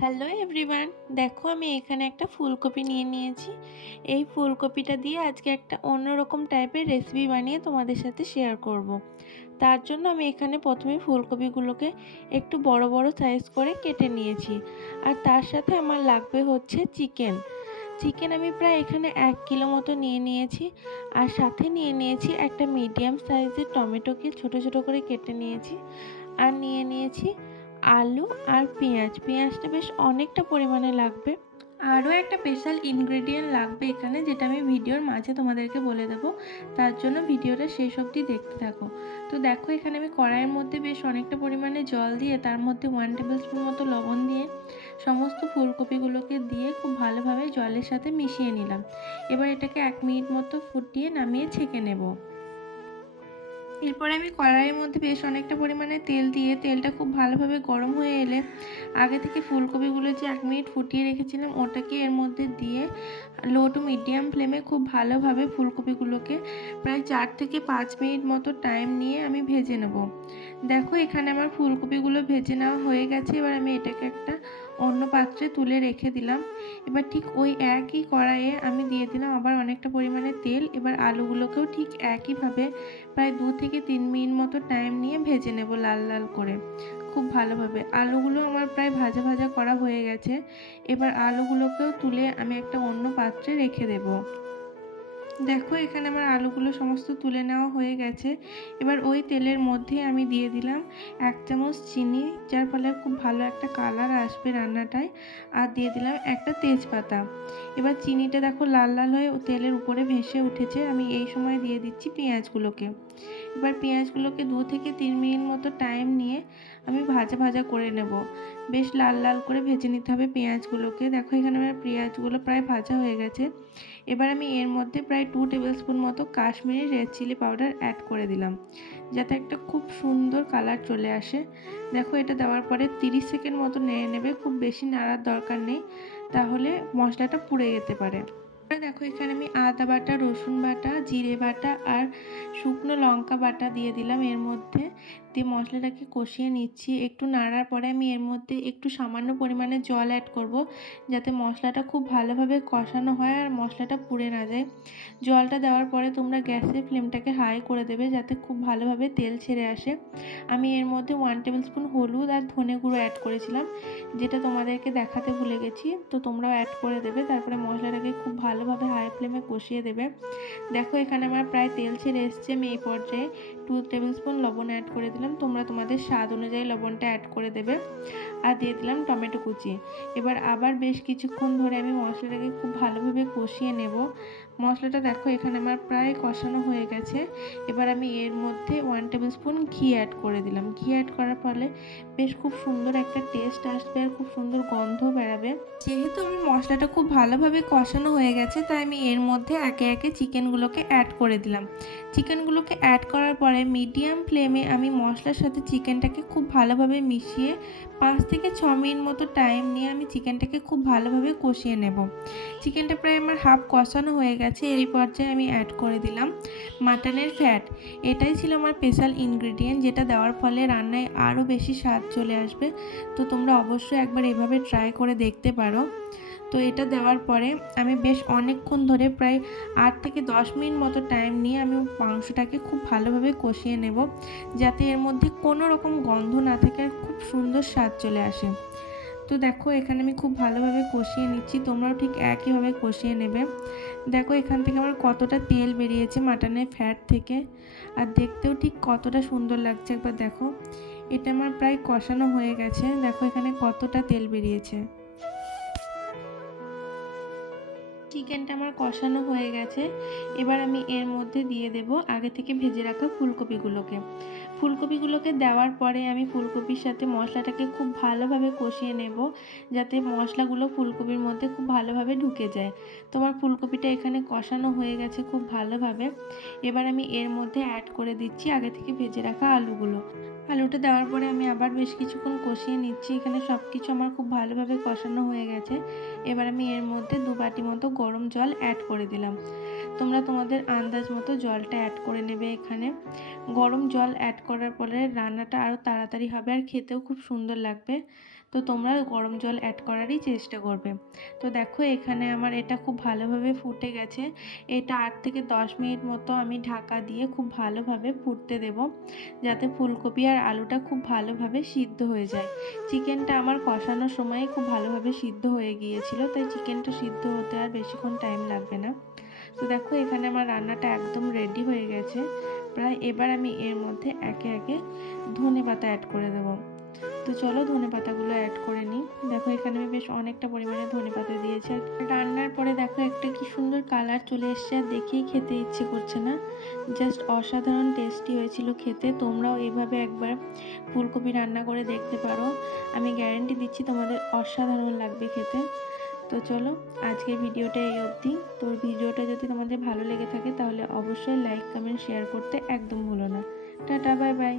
Hello everyone, দেখো আমি এখানে একটা ফুলকপি নিয়ে নিয়েছি। এই ফুলকপিটা দিয়ে আজকে একটা অন্যরকম টাইপের রেসিপি বানিয়ে তোমাদের সাথে শেয়ার করব। তার জন্য আমি এখানে প্রথমে ফুলকপিগুলোকে একটু বড় বড় সাইজ করে কেটে নিয়েছি। আর তার সাথে আমার লাগবে হচ্ছে চিকেন। চিকেন আমি প্রায় এখানে 1 কিলো মতো নিয়ে নিয়েছি। আর সাথে নিয়ে নিয়েছি একটা মিডিয়াম সাইজের টমেটোকে ছোট ছোট করে কেটে নিয়েছি। আর নিয়ে নিয়েছি আলু আর পেঁয়াজটা বেশ অনেকটা পরিমাণে লাগবে। আরও একটা স্পেশাল ইনগ্রেডিয়েন্ট লাগবে এখানে, যেটা আমি ভিডিওর মাঝে তোমাদেরকে বলে দেবো। তার জন্য ভিডিওটা শেষ অবধি দেখতে থাকো। তো দেখো এখানে আমি কড়াইয়ের মধ্যে বেশ অনেকটা পরিমাণে জল দিয়ে তার মধ্যে 1 টেবিল স্পুন মতো লবণ দিয়ে সমস্ত ফুলকপিগুলোকে দিয়ে খুব ভালোভাবে জলের সাথে মিশিয়ে নিলাম। এবার এটাকে 1 মিনিট মতো ফুটিয়ে নামিয়ে ছেঁকে নেব। এরপরে আমি কড়াইয়ের মধ্যে বেশ অনেকটা পরিমাণে তেল দিয়ে তেলটা খুব ভালোভাবে গরম হয়ে এলে আগে থেকে ফুলকপিগুলো যে 1 মিনিট ফুটিয়ে রেখেছিলাম ওটাকে এর মধ্যে দিয়ে লো টু মিডিয়াম ফ্লেমে খুব ভালোভাবে ফুলকপিগুলোকে প্রায় 4 থেকে 5 মিনিট মতো টাইম নিয়ে আমি ভেজে নেব। দেখো এখানে আমার ফুলকপিগুলো ভেজে নেওয়া হয়ে গেছে। এবার আমি এটাকে একটা অন্য পাত্রে তুলে রেখে দিলাম। এবার ঠিক ওই একই কড়াইয়ে আমি দিয়ে দিলাম আবার অনেকটা পরিমাণে তেল। এবার আলুগুলোকেও ঠিক একইভাবে প্রায় 2 থেকে 3 মিনিট মতো টাইম নিয়ে ভেজে নেব লাল লাল করে খুব ভালোভাবে। আলুগুলো আমার প্রায় ভাজা ভাজা করা হয়ে গেছে। এবার আলুগুলোকেও তুলে আমি একটা অন্য পাত্রে রেখে দেব। দেখো এখানে আমার আলুগুলো সমস্ত তুলে নেওয়া হয়ে গেছে। এবার ওই তেলের মধ্যে আমি দিয়ে দিলাম 1 চামচ চিনি, যার ফলে খুব ভালো একটা কালার আসবে রান্নাটায়। আর দিয়ে দিলাম একটা তেজপাতা। এবার চিনিটা দেখো লাল লাল হয়ে তেলের উপরে ভেসে উঠেছে। আমি এই সময় দিয়ে দিচ্ছি পেঁয়াজগুলোকে। এবার পেঁয়াজগুলোকে 2 থেকে 3 মিনিট মতো টাইম নিয়ে আমি ভাজা ভাজা করে নেব। বেশ লাল লাল করে ভেজে নিতে হবে পেঁয়াজগুলোকে। দেখো এখানে আমার পেঁয়াজগুলো প্রায় ভাজা হয়ে গেছে। এবার আমি এর মধ্যে প্রায় 2 টেবিল স্পুন মতো Kashmiri red chilli powder add করে দিলাম, যাতে একটা খুব সুন্দর কালার চলে আসে। দেখো এটা দেওয়ার পরে 30 সেকেন্ড মতো নেড়ে নেবে, খুব বেশি নাড়ার দরকার নেই, তাহলে মশলাটা পুড়ে যেতে পারে। দেখো এখানে আমি আদা বাটা, রসুন বাটা, জিরে বাটা আর শুকনো লঙ্কা বাটা দিয়ে দিলাম এর মধ্যে। দিয়ে মশলাটাকে কষিয়ে নিচ্ছি। একটু নাড়ার পরে আমি এর মধ্যে একটু সামান্য পরিমাণে জল অ্যাড করব, যাতে মশলাটা খুব ভালোভাবে কষানো হয় আর মশলাটা পুড়ে না যায়। জলটা দেওয়ার পরে তোমরা গ্যাসের ফ্লেমটাকে হাই করে দেবে, যাতে খুব ভালোভাবে তেল ছেড়ে আসে। আমি এর মধ্যে 1 টেবিল স্পুন হলুদ আর ধনে গুঁড়ো অ্যাড করেছিলাম, যেটা তোমাদেরকে দেখাতে ভুলে গেছি। তো তোমরাও অ্যাড করে দেবে। তারপরে মশলাটাকে খুব ভালোভাবে হাই ফ্লেমে কষিয়ে দেবে। দেখো এখানে আমার প্রায় তেল ছেড়ে এসছে। আমি এই পর্যায়ে 2 টেবিল স্পুন লবণ অ্যাড করে দিলাম। তোমরা তোমাদের স্বাদ অনুযায়ী লবণটা অ্যাড করে দেবে। আর দিয়ে দিলাম টমেটো কুচি। এবার আবার বেশ কিছুক্ষণ ধরে আমি মশলাটাকে খুব ভালোভাবে কষিয়ে নেব। মশলাটা দেখো এখানে আমার প্রায় কষানো হয়ে গেছে। এবার আমি এর মধ্যে 1 টেবিল স্পুন ঘি অ্যাড করে দিলাম। ঘি অ্যাড করার ফলে বেশ খুব সুন্দর একটা টেস্ট আসবে আর খুব সুন্দর গন্ধ বেরাবে। যেহেতু আমার মশলাটা খুব ভালোভাবে কষানো হয়ে গেছে, তাই আমি এর মধ্যে একে একে চিকেনগুলোকে অ্যাড করে দিলাম। চিকেনগুলোকে অ্যাড করার পরে মিডিয়াম ফ্লেমে আমি মশলার সাথে চিকেনটাকে খুব ভালোভাবে মিশিয়ে 5 থেকে 6 মিনিট মতো টাইম নিয়ে আমি চিকেনটাকে খুব ভালোভাবে কষিয়ে নেব। চিকেনটা প্রায় আমার হাফ কষানো হয়ে গেছে। এই পর্যায়ে আমি অ্যাড করে দিলাম মাটনের ফ্যাট। এটাই ছিল আমার স্পেশাল ইনগ্রেডিয়েন্ট, যেটা দেওয়ার ফলে রান্নায় আরও বেশি স্বাদ চলে আসবে। তো তোমরা অবশ্যই একবার এভাবে ট্রাই করে দেখতে পারো। তো এটা দেওয়ার পরে আমি বেশ অনেকক্ষণ ধরে প্রায় 8 থেকে 10 মিনিট মতো টাইম নিয়ে আমি মাংসটাকে খুব ভালোভাবে কষিয়ে নেব, যাতে এর মধ্যে কোনো রকম গন্ধ না থাকে আর খুব সুন্দর স্বাদ চলে আসে। তো দেখো এখানে আমি খুব ভালোভাবে কষিয়ে নিচ্ছি, তোমরাও ঠিক একইভাবে কষিয়ে নেবে। দেখো এখান থেকে আমার কতটা তেল বেরিয়েছে মাটনের ফ্যাট থেকে, আর দেখতেও ঠিক কতটা সুন্দর লাগছে একবার দেখো। এটা আমার প্রায় কষানো হয়ে গেছে। দেখো এখানে কতটা তেল বেরিয়েছে। চিকেনটা আমার কষানো হয়ে গেছে। এবার আমি এর মধ্যে দিয়ে দেব আগে থেকে ভেজে রাখা ফুলকপিগুলোকে দেওয়ার পরে আমি ফুলকপির সাথে মশলাটাকে খুব ভালোভাবে কষিয়ে নেব, যাতে মশলাগুলো ফুলকপির মধ্যে খুব ভালোভাবে ঢুকে যায়। তোমার ফুলকপিটা এখানে কষানো হয়ে গেছে খুব ভালোভাবে। এবার আমি এর মধ্যে অ্যাড করে দিচ্ছি আগে থেকে ভেজে রাখা আলুগুলো। আলুটা দেওয়ার পরে আমি আবার বেশ কিছুক্ষণ কষিয়ে নিচ্ছি। এখানে সব কিছু আমার খুব ভালোভাবে কষানো হয়ে গেছে। এবার আমি এর মধ্যে 2 বাটি মতো গরম জল অ্যাড করে দিলাম। তোমরা তোমাদের আন্দাজ মতো জলটা অ্যাড করে নেবে। এখানে গরম জল অ্যাড করার পরে রান্নাটা আরও তাড়াতাড়ি হবে আর খেতেও খুব সুন্দর লাগবে। তো তোমরা গরম জল অ্যাড করারই চেষ্টা করবে। তো দেখো এখানে আমার এটা খুব ভালোভাবে ফুটে গেছে। এটা 8 থেকে 10 মিনিট মতো আমি ঢাকা দিয়ে খুব ভালোভাবে ফুটতে দেব, যাতে ফুলকপি আর আলুটা খুব ভালোভাবে সিদ্ধ হয়ে যায়। চিকেনটা আমার কষানোর সময় খুব ভালোভাবে সিদ্ধ হয়ে গিয়েছিল, তাই চিকেনটা সিদ্ধ হতে আর বেশিক্ষণ টাইম লাগবে না। তো দেখো এখানে আমার রান্নাটা একদম রেডি হয়ে গেছে প্রায়। এবার আমি এর মধ্যে একে একে ধনেপাতা অ্যাড করে দেবো। তো চলো ধনেপাতাগুলো অ্যাড করে নিই। দেখো এখানে আমি বেশ অনেকটা পরিমাণে ধনেপাতা দিয়েছি। আর রান্নার পরে দেখো একটা কি সুন্দর কালার চলে এসছে, আর দেখেই খেতে ইচ্ছে করছে না। জাস্ট অসাধারণ টেস্টি হয়েছিল খেতে। তোমরাও এইভাবে একবার ফুলকপি রান্না করে দেখতে পারো, আমি গ্যারান্টি দিচ্ছি তোমাদের অসাধারণ লাগবে খেতে। তো চলো আজকের ভিডিওটা এই অবধি। তো ভিডিওটা যদি তোমাদের ভালো লেগে থাকে তাহলে অবশ্যই লাইক, কমেন্ট, শেয়ার করতে একদম ভুলো না। Tata, bye bye.